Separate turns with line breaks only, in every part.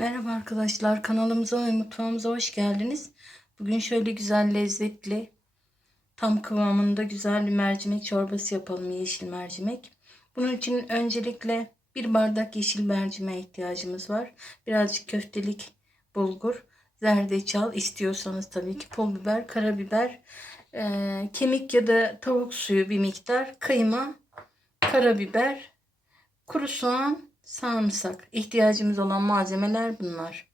Merhaba arkadaşlar kanalımıza ve mutfağımıza hoş geldiniz. Bugün şöyle güzel lezzetli tam kıvamında güzel bir mercimek çorbası yapalım yeşil mercimek. Bunun için öncelikle bir bardak yeşil mercimeğe ihtiyacımız var. Birazcık köftelik bulgur, zerdeçal istiyorsanız tabii ki pul biber, karabiber, eee, kemik ya da tavuk suyu bir miktar, kıyma, karabiber, kuru soğan, sarımsak. İhtiyacımız olan malzemeler bunlar.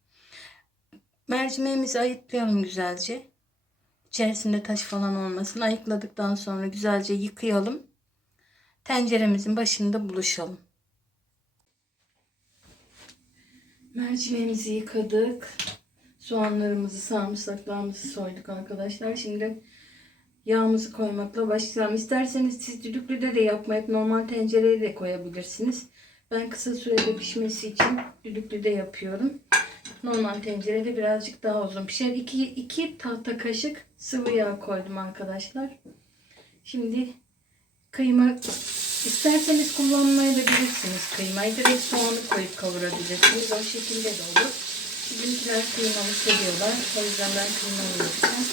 Mercimeğimizi ayıklayalım güzelce. İçerisinde taş falan olmasın. Ayıkladıktan sonra güzelce yıkayalım. Tenceremizin başında buluşalım. Mercimeğimizi yıkadık. Soğanlarımızı, sarımsaklarımızı soyduk arkadaşlar. Şimdi yağımızı koymakla başlayalım. İsterseniz siz düdüklüde de yapmayıp normal tencereye de koyabilirsiniz. Ben kısa sürede pişmesi için düdüklüde yapıyorum. Normal tencerede birazcık daha uzun pişer. 2 2 tahta kaşık sıvı yağ koydum arkadaşlar. Şimdi kıyma isterseniz kullanmayabilirsiniz kıymayı. Direkt soğanı koyup kavurabilirsiniz. O şekilde de olur. Bizimkiler kıymalı seviyorlar. O yüzden ben kıymalı yapacağım.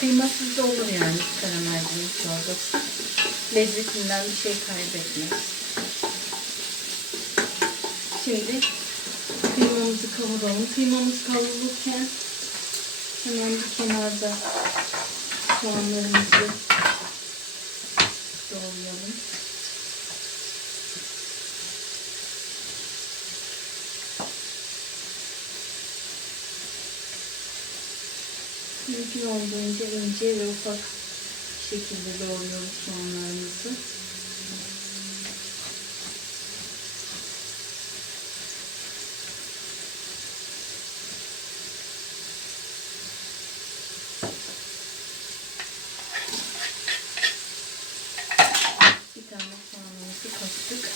Kıymasız da olur yani karamelli çorbası. Lezzetinden bir şey kaybetmez. Şimdi kıymamızı kavuralım. Kıymamız kavrulurken hemen bir kenarda soğanlarımızı doğrayalım. Mümkün olduğunca ince ve ufak şekilde doğruyoruz soğanlarımızı. Bir tane soğanımızı kattık.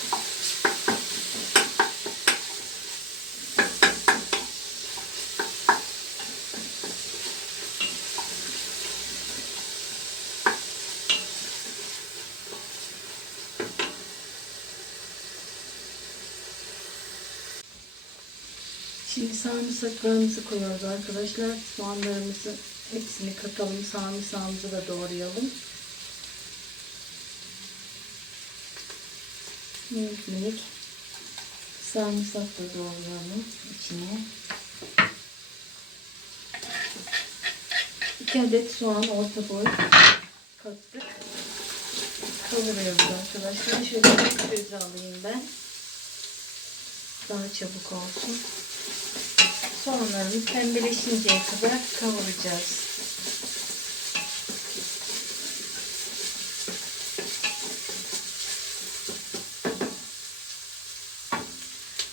Şimdi sarımsaklarımızı koyuyoruz arkadaşlar. Soğanlarımızı hepsini katalım. Sarımsağımızı da doğrayalım. Minik minik sarımsak da doğrayalım içine. İki adet soğan orta boy kattık. Kavuruyoruz arkadaşlar. Şöyle bir alayım ben. Daha çabuk olsun. Soğanlarımız pembeleşinceye kadar kavuracağız.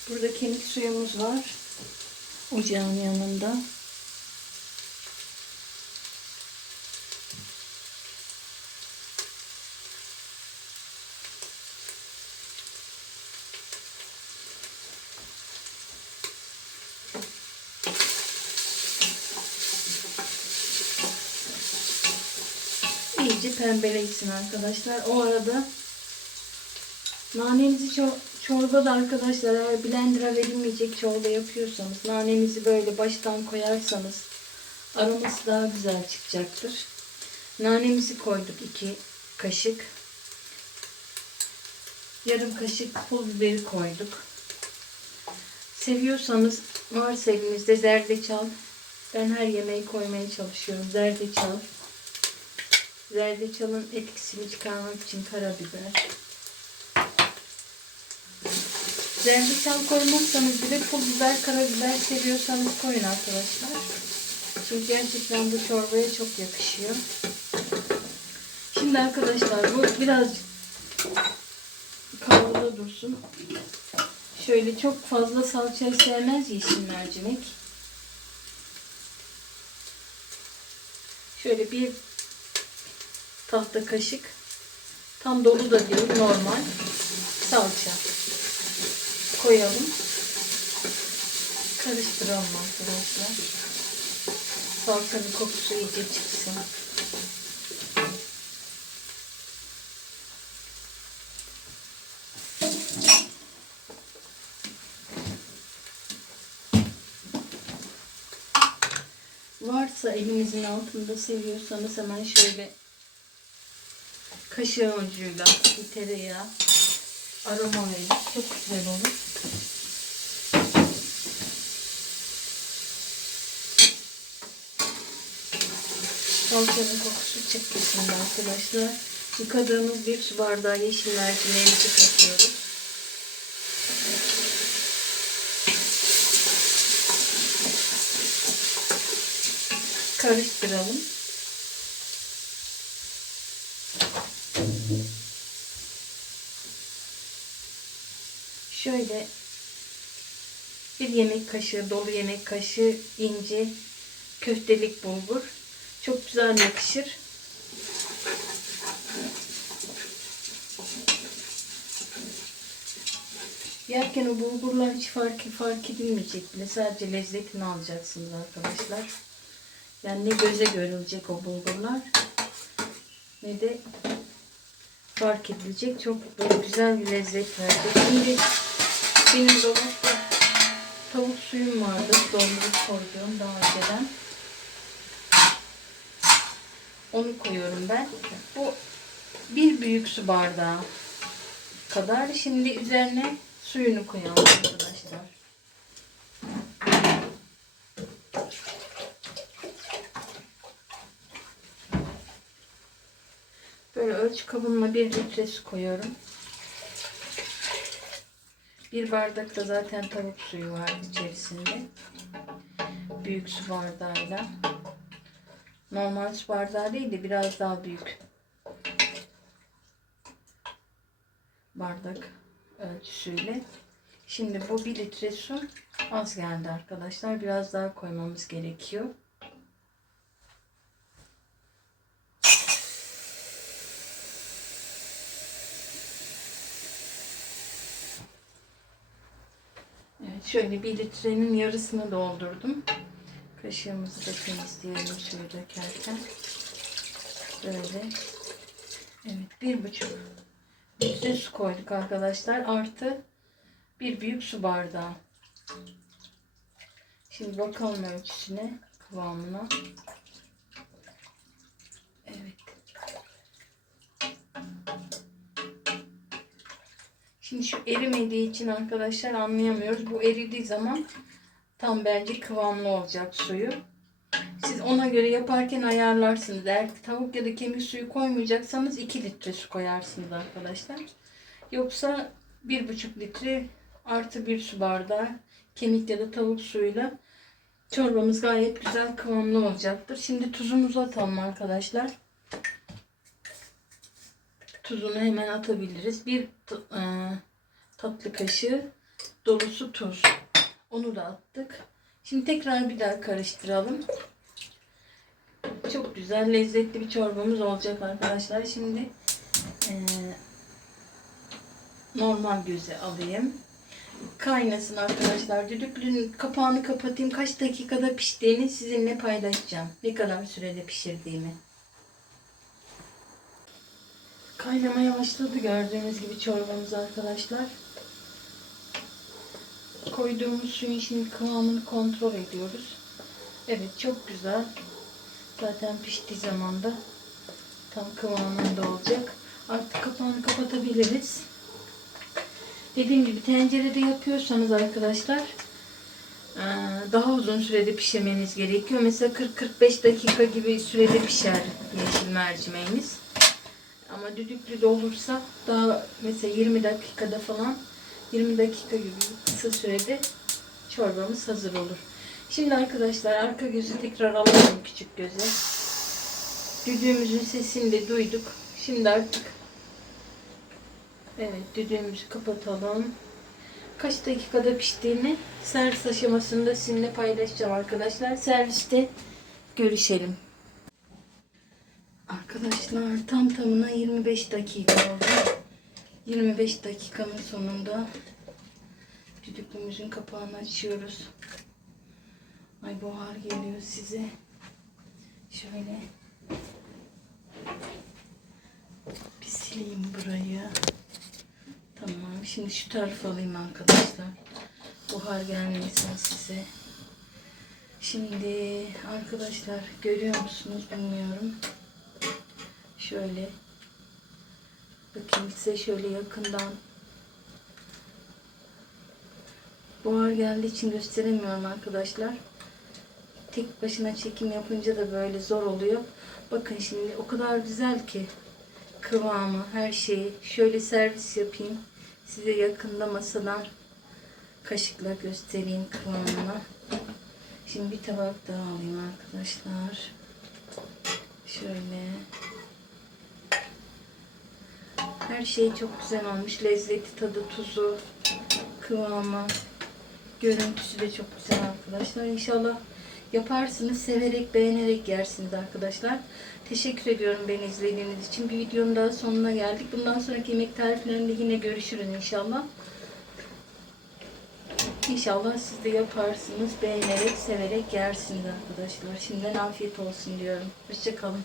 Burada kemik suyumuz var. Ocağın yanında. İyice pembeleşsin arkadaşlar. O arada nanenizi çor çorbada arkadaşlar eğer blender'a verilmeyecek çorba yapıyorsanız nanenizi böyle baştan koyarsanız aroması daha güzel çıkacaktır. Nanemizi koyduk iki kaşık. Yarım kaşık pul biberi koyduk. Seviyorsanız varsa elinizde zerdeçal. Ben her yemeği koymaya çalışıyorum. Zerdeçal. Zerdeçalın etkisini çıkarmak için karabiber. Zerdeçal koymazsanız bile pul biber, karabiber seviyorsanız koyun arkadaşlar. Çünkü gerçekten bu çorbaya çok yakışıyor. Şimdi arkadaşlar bu birazcık kavrula dursun. Şöyle çok fazla salça sevmez yeşil mercimek. Şöyle bir tahta kaşık. Tam dolu da değil normal salça koyalım. Karıştıralım arkadaşlar. Salçanın kokusu iyice çıksın. varsa elimizin altında seviyorsanız hemen şöyle kaşığın ucuyla bir tereyağı aroma verir. Çok güzel olur. Salçanın kokusu çıktı şimdi arkadaşlar. Yıkadığımız bir su bardağı yeşil mercimeğimizi katıyoruz. Karıştıralım. Şöyle bir yemek kaşığı, dolu yemek kaşığı ince köftelik bulgur. Çok güzel yakışır. Yerken o bulgurlar hiç fark, fark edilmeyecek bile. Sadece lezzetini alacaksınız arkadaşlar. Yani ne göze görülecek o bulgurlar ne de fark edilecek. Çok güzel bir lezzet verecek. Şimdi benim dolapta tavuk suyum vardı. Dondurup koyduğum daha önceden. Onu koyuyorum ben. Bu bir büyük su bardağı kadar. Şimdi üzerine suyunu koyalım arkadaşlar. Böyle ölçü kabımla bir litre su koyuyorum. Bir bardak da zaten tavuk suyu var içerisinde. Büyük su bardağıyla. Normal su bardağı değil de biraz daha büyük. Bardak ölçüsüyle. Şimdi bu bir litre su az geldi arkadaşlar. Biraz daha koymamız gerekiyor. Evet, şöyle bir litrenin yarısını doldurdum. Kaşığımızı da temizleyelim suyu dökerken. Böyle. Evet, bir buçuk litre su koyduk arkadaşlar. Artı bir büyük su bardağı. Şimdi bakalım ölçüsüne, kıvamına. Evet. Şimdi şu erimediği için arkadaşlar anlayamıyoruz. Bu eridiği zaman tam bence kıvamlı olacak suyu. Siz ona göre yaparken ayarlarsınız. Eğer tavuk ya da kemik suyu koymayacaksanız 2 litre su koyarsınız arkadaşlar. Yoksa 1,5 litre artı bir su bardağı kemik ya da tavuk suyuyla çorbamız gayet güzel kıvamlı olacaktır. Şimdi tuzumuzu atalım arkadaşlar. Tuzunu hemen atabiliriz. Bir e, tatlı kaşığı dolusu tuz. Onu da attık. Şimdi tekrar bir daha karıştıralım. Çok güzel, lezzetli bir çorbamız olacak arkadaşlar. Şimdi e, normal göze alayım. Kaynasın arkadaşlar. Düdüklünün kapağını kapatayım. Kaç dakikada piştiğini sizinle paylaşacağım. Ne kadar sürede pişirdiğimi. Kaynamaya başladı gördüğünüz gibi çorbamız arkadaşlar. Koyduğumuz suyun şimdi kıvamını kontrol ediyoruz. Evet çok güzel. Zaten piştiği zaman da tam kıvamında olacak. Artık kapağını kapatabiliriz. Dediğim gibi tencerede yapıyorsanız arkadaşlar daha uzun sürede pişirmeniz gerekiyor. Mesela 40-45 dakika gibi sürede pişer yeşil mercimeğimiz. Ama düdüklü de olursa daha mesela 20 dakikada falan 20 dakika gibi kısa sürede çorbamız hazır olur. Şimdi arkadaşlar arka gözü tekrar alalım küçük göze. Düdüğümüzün sesini de duyduk. Şimdi artık evet düdüğümüzü kapatalım. Kaç dakikada piştiğini servis aşamasında sizinle paylaşacağım arkadaşlar. Serviste görüşelim. Arkadaşlar tam tamına 25 dakika oldu. 25 dakikanın sonunda düdüklümüzün kapağını açıyoruz. Ay buhar geliyor size. Şöyle bir sileyim burayı. Tamam. Şimdi şu tarafa alayım arkadaşlar. Buhar gelmesin size. Şimdi arkadaşlar görüyor musunuz bilmiyorum. Şöyle bakayım size şöyle yakından buhar geldiği için gösteremiyorum arkadaşlar. Tek başına çekim yapınca da böyle zor oluyor. Bakın şimdi o kadar güzel ki kıvamı, her şeyi. Şöyle servis yapayım. Size yakında masadan kaşıkla göstereyim kıvamını. Şimdi bir tabak daha alayım arkadaşlar. Şöyle. Her şey çok güzel olmuş. Lezzeti, tadı, tuzu, kıvamı, görüntüsü de çok güzel arkadaşlar. İnşallah yaparsınız. Severek, beğenerek yersiniz arkadaşlar. Teşekkür ediyorum beni izlediğiniz için. Bir videonun daha sonuna geldik. Bundan sonraki yemek tariflerinde yine görüşürüz inşallah. İnşallah siz de yaparsınız. Beğenerek, severek yersiniz arkadaşlar. Şimdiden afiyet olsun diyorum. Hoşçakalın.